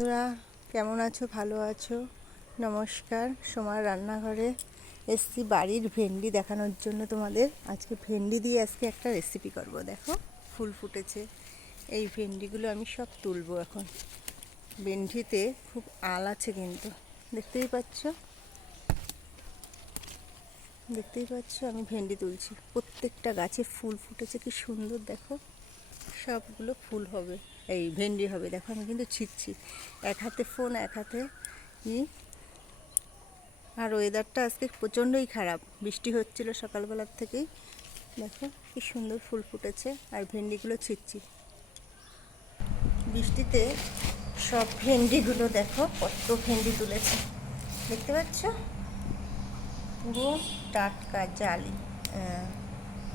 বন্ধুরা, কেমন আছো? ভালো আছো? নমস্কার। সোমার রান্নাঘরে এসছি বাড়ির ভেন্ডি দেখানোর জন্য তোমাদের। আজকে ভেন্ডি দিয়ে আজকে একটা রেসিপি করব। দেখো, ফুল ফুটেছে। এই ভেন্ডিগুলো আমি সব তুলবো এখন। ভেন্ডিতে খুব আল আছে কিন্তু। দেখতেই পাচ্ছ? দেখতেই পাচ্ছ? আমি ভেন্ডি তুলছি। প্রত্যেকটা গাছে ফুল ফুটেছে। কি সুন্দর, দেখো। সবগুলো ফুল হবে। এই ভেন্ডি হবে। দেখো আমি কিন্তু ছিটছি। এক হাতে ফোন এক হাতে কি? আর ওয়েদারটা আজকে প্রচণ্ডই খারাপ। বৃষ্টি হচ্ছিল সকালবেলার থেকেই। দেখো কি সুন্দর ফুল ফুটেছে। আর ভেন্ডিগুলো ছিটছি। বৃষ্টিতে সব ভেন্ডিগুলো দেখো, কত ভেন্ডি তুলেছে। দেখতে পাচ্ছ? পুরো টাটকা জালি।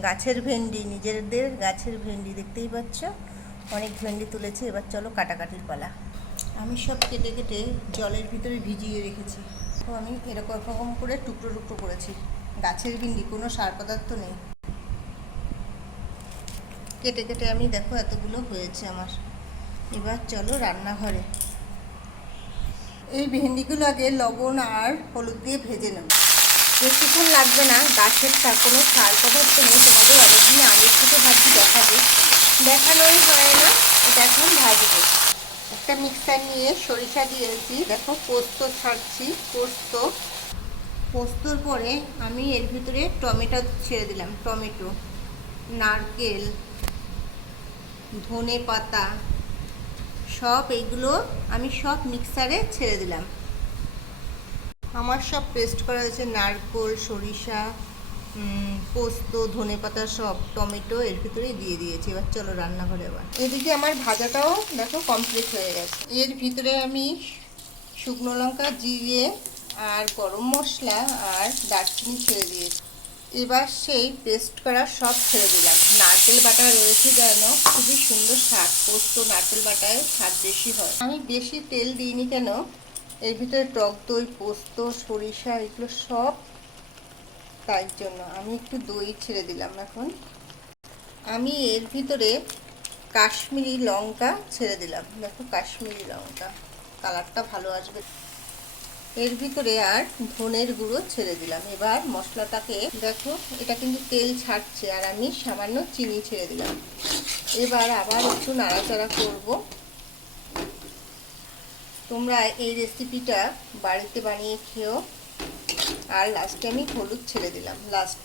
গাছের ভেন্ডি, নিজেদের গাছের ভেন্ডি, দেখতেই পাচ্ছ? অনেক ভেন্ডি তুলেছে, এবার চলো কাটাকাটির পালা। আমি সব কেটে কেটে জলের ভিতরে ভিজিয়ে রেখেছি। তো আমি এরকম এরকম করে টুকরো টুকরো করেছি। গাছের ভিন্ডি, কোনো সার পদার্থ নেই। কেটে কেটে আমি দেখো এতগুলো হয়েছে আমার। এবার চলো রান্নাঘরে। এই ভেন্ডিগুলো আগে লবণ আর হলুদ দিয়ে ভেজে নেব। বেশিক্ষণ লাগবে না, গাছেরটা কোনো সার পদার্থ নেই, তোমাদের অনেকদিন আগের থেকে ভাবছি দেখাবো। দেখানোই হয় না, এটা এখন ভাজবো। একটা মিক্সার নিয়ে সরিষা দিয়েছি, দেখো পোস্ত ছাড়ছি, পোস্ত। পোস্তর পরে আমি এর ভিতরে টমেটো ছেড়ে দিলাম, টমেটো, নারকেল, ধনে পাতা, সব এইগুলো আমি সব মিক্সারে ছেড়ে দিলাম। আমার সব পেস্ট করা হয়েছে, নারকোল, সরিষা পোস্ত ধনেপাতা সব, টমেটো এর ভিতরেই দিয়ে দিয়েছি। এবার চলো রান্নাঘরে এবার এদিকে আমার ভাজাটাও দেখো কমপ্লিট হয়ে গেছে। এর ভিতরে আমি শুকনো লঙ্কা, জিরে আর গরম মশলা আর দারচিনি ছেড়ে দিয়েছি। এবার সেই পেস্ট করা সব ছেড়ে দিলাম। নারকেল বাটা রয়েছে যেন খুবই সুন্দর স্বাদ। পোস্ত, নারকেল বাটায় স্বাদ বেশি হয়। আমি বেশি তেল দিইনি কেন? এর ভিতরে টক দই, পোস্ত, সরিষা, এগুলো সব তাই জন্য আমি একটু দই ছেড়ে দিলাম এখন। আমি এর ভিতরে কাশ্মীরি লঙ্কা ছেড়ে দিলাম। দেখো কাশ্মীরি লঙ্কা, কালারটা ভালো আসবে। এর ভিতরে আর ধনের গুঁড়ো ছেড়ে দিলাম। এবার মশলাটাকে দেখো, এটা কিন্তু তেল ছাড়ছে আর আমি সামান্য চিনি ছেড়ে দিলাম। এবার আবার একটু নাড়াচাড়া করব। তোমরা এই রেসিপিটা বাড়িতে বানিয়ে খেও আর লাস্টে আমি হলুদ ছেড়ে দিলাম লাস্ট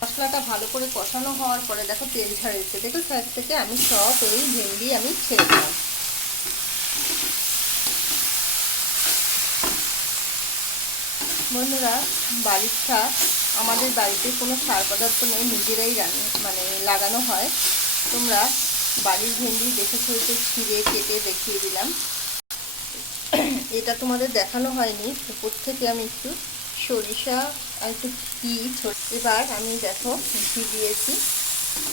মশলাটা ভালো করে কষানো হওয়ার পরে দেখো তেল ছাড়িয়েছে দেখো সাইড থেকে আমি সব এই ভেন্ডি আমি ছেড়ে দিলাম। বন্ধুরা বাড়ির আমাদের বাড়িতে কোনো সার পদার্থ নেই, নিজেরাই রান্না মানে লাগানো হয়। তোমরা বাড়ির ভেন্ডি দেখে হয়তো ছিঁড়ে কেটে দেখিয়ে দিলাম। এটা তোমাদের দেখানো হয়নি উপর থেকে আমি একটু সরিষা আর একটু ঘি এবার আমি দেখো ঘি দিয়েছি।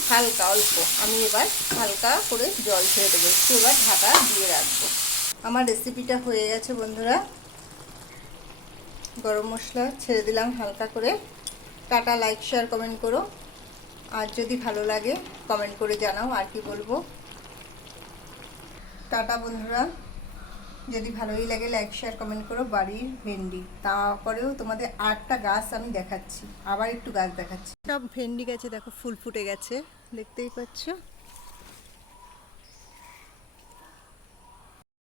হালকা, অল্প। আমি এবার হালকা করে জল ছেড়ে দেবো। একটু এবার ঢাকা দিয়ে রাখব। আমার রেসিপিটা হয়ে গেছে বন্ধুরা। গরম মশলা ছেড়ে দিলাম হালকা করে। টাটা লাইক শেয়ার কমেন্ট করো। আর যদি ভালো লাগে কমেন্ট করে জানাও। আর কি বলব? টাটা বন্ধুরা। যদি ভালোই লাগে লাইক শেয়ার কমেন্ট করো বাড়ির ভেন্ডি। তারপরেও তোমাদের আটটা গাছ আমি দেখাচ্ছি। আবার একটু গাছ দেখাচ্ছি। সব ভেন্ডি গাছে দেখো ফুল ফুটে গেছে, দেখতেই পাচ্ছ?